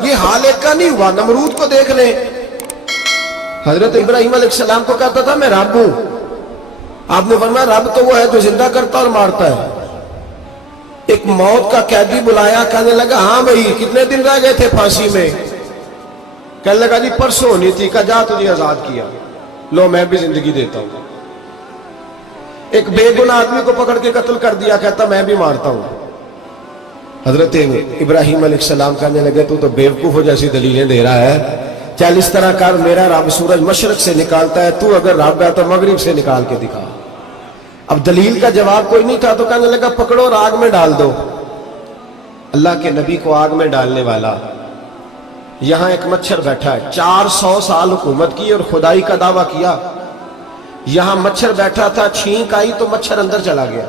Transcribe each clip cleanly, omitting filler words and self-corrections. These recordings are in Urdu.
یہ حال ایک کا نہیں ہوا. نمرود کو دیکھ لیں, حضرت ابراہیم علیہ السلام کو کہتا تھا میں رب ہوں. آپ نے فرمایا رب تو وہ ہے جو زندہ کرتا اور مارتا ہے. ایک موت کا قیدی بلایا, کہنے لگا ہاں بھائی کتنے دن رہ گئے تھے پھانسی میں؟ کہنے لگا جی پرسوں ہونی تھی. کہا جا تجھے آزاد کیا, لو میں بھی زندگی دیتا ہوں. ایک بے گناہ آدمی کو پکڑ کے قتل کر دیا, کہتا میں بھی مارتا ہوں. حضرت ابراہیم علیہ السلام کہنے لگے تو بیوقوفوں جیسی دلیلیں دے رہا ہے. چل اس طرح کر, میرا رب سورج مشرق سے نکالتا ہے, تو اگر رب ہے تو مغرب سے نکال کے دکھا. اب دلیل کا جواب کوئی نہیں تھا تو کہنے لگا پکڑو اور آگ میں ڈال دو. اللہ کے نبی کو آگ میں ڈالنے والا. یہاں ایک مچھر بیٹھا ہے, 400 سال حکومت کی اور خدائی کا دعویٰ کیا. یہاں مچھر بیٹھا تھا, چھینک آئی تو مچھر اندر چلا گیا.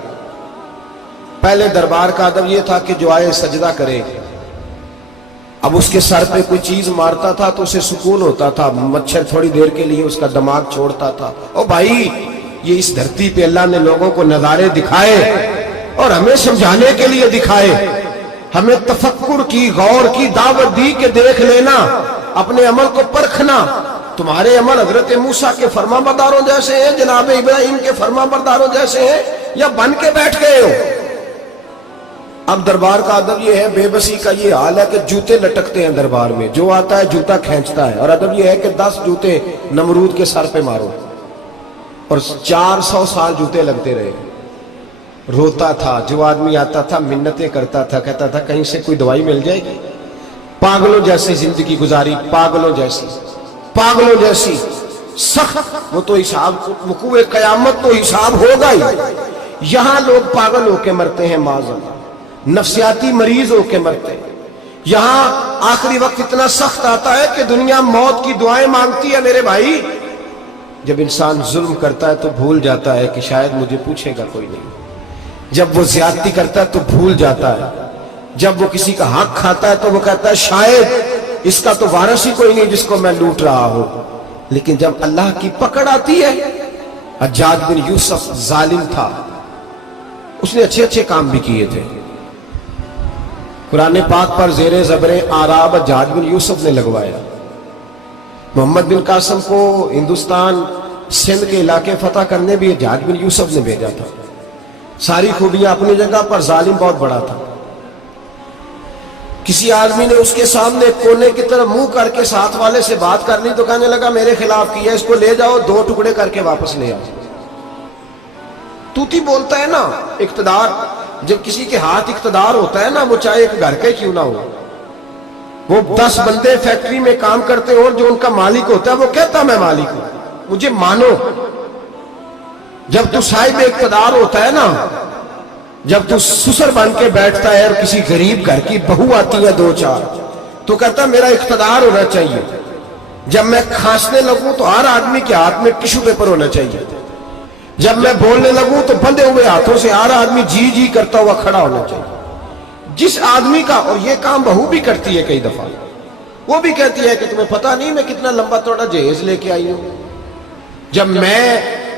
پہلے دربار کا ادب یہ تھا کہ جو آئے سجدہ کرے. اب اس کے سر پہ کوئی چیز مارتا تھا تو اسے سکون ہوتا تھا. مچھر تھوڑی دیر کے لیے اس کا دماغ چھوڑتا تھا. او بھائی یہ اس دھرتی پہ اللہ نے لوگوں کو نظارے دکھائے اور ہمیں سمجھانے کے لیے دکھائے. ہمیں تفکر کی, غور کی دعوت دی کہ دیکھ لینا, اپنے عمل کو پرکھنا. تمہارے عمل حضرت موسیٰ کے فرما برداروں جیسے ہیں, جناب ابراہیم کے فرما برداروں جیسے ہیں, یا بن کے بیٹھ گئے ہو؟ اب دربار کا ادب یہ ہے, بے بسی کا یہ حال ہے کہ جوتے لٹکتے ہیں دربار میں, جو آتا ہے جوتا کھینچتا ہے. اور ادب یہ ہے کہ 10 جوتے نمرود کے سر پہ مارو. اور 400 سال جوتے لگتے رہے. روتا تھا, جو آدمی آتا تھا منتیں کرتا تھا, کہتا تھا کہیں سے کوئی دوائی مل جائے گی. پاگلوں جیسی زندگی گزاری, پاگلوں جیسی سخت. وہ تو حساب, وقوع قیامت تو حساب ہوگا ہی. یہاں لوگ پاگل ہو کے مرتے ہیں, معذاللہ نفسیاتی مریض ہو کے مرتے ہیں. یہاں آخری وقت اتنا سخت آتا ہے کہ دنیا موت کی دعائیں مانگتی ہے. میرے بھائی جب انسان ظلم کرتا ہے تو بھول جاتا ہے کہ شاید مجھے پوچھے گا کوئی نہیں. جب وہ زیادتی کرتا ہے تو بھول جاتا ہے. جب وہ کسی کا حق کھاتا ہے تو وہ کہتا ہے شاید اس کا تو وارث ہی کوئی نہیں جس کو میں لوٹ رہا ہوں. لیکن جب اللہ کی پکڑ آتی ہے, حجاج بن یوسف ظالم تھا, اس نے اچھے کام بھی کیے تھے. قرآن پاک پر زیر زبر آراب حجاج بن یوسف نے لگوایا. محمد بن قاسم کو ہندوستان سندھ کے علاقے فتح کرنے بھی حجاج بن یوسف نے بھیجا تھا. ساری خوبیاں اپنی جگہ پر, ظالم بہت بڑا تھا. کسی آدمی نے اس کے سامنے کونے کی طرف منہ کر کے ساتھ والے سے بات کر لی تو کہنے لگا میرے خلاف کیا, اس کو لے جاؤ 2 ٹکڑے کر کے واپس لے آؤ. توتی بولتا ہے نا اقتدار. جب کسی کے ہاتھ اقتدار ہوتا ہے نا, وہ چاہے ایک گھر کے کیوں نہ ہو, وہ 10 بندے فیکٹری میں کام کرتے اور جو ان کا مالک ہوتا ہے وہ کہتا میں مالک ہوں, مجھے مانو. جب تو صاحب اقتدار ہوتا ہے نا, جب تو سسر بن کے بیٹھتا ہے اور کسی غریب گھر کی بہو آتی ہے 2-4 تو کہتا میرا اقتدار ہونا چاہیے. جب میں کھانسنے لگوں تو ہر آدمی کے ہاتھ میں ٹشو پیپر ہونا چاہیے. جب میں بولنے لگوں تو بندھے ہوئے ہاتھوں سے ہر آدمی جی کرتا ہوا کھڑا ہونا چاہیے. جس آدمی کا, اور یہ کام بہو بھی کرتی ہے کئی دفعہ, وہ بھی کہتی ہے کہ تمہیں پتہ نہیں میں کتنا لمبا چوڑا جہیز لے کے آئی ہوں.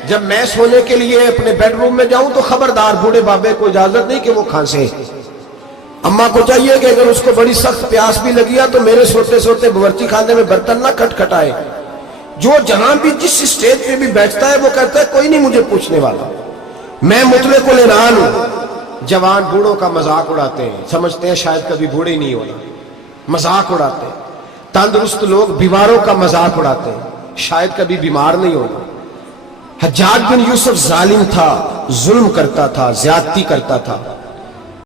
جب میں سونے کے لیے اپنے بیڈ روم میں جاؤں تو خبردار بوڑھے بابے کو اجازت نہیں کہ وہ کھانسے. اماں کو چاہیے کہ اگر اس کو بڑی سخت پیاس بھی لگی ہے تو میرے سوتے باورچی خانے میں برتن نہ کھٹکھٹائے. جو جہاں بھی جس اسٹیج پہ بھی بیٹھتا ہے وہ کہتا ہے کوئی نہیں مجھے پوچھنے والا, میں مطلق العنان ہوں. جوان بوڑھوں کا مذاق اڑاتے ہیں, سمجھتے ہیں شاید کبھی بوڑھے نہیں ہونا, مذاق اڑاتے ہیں. تندرست لوگ بیماروں کا مذاق اڑاتے ہیں, شاید کبھی بیمار نہیں ہونا. حجاج بن یوسف ظالم تھا, ظلم کرتا تھا, زیادتی کرتا تھا.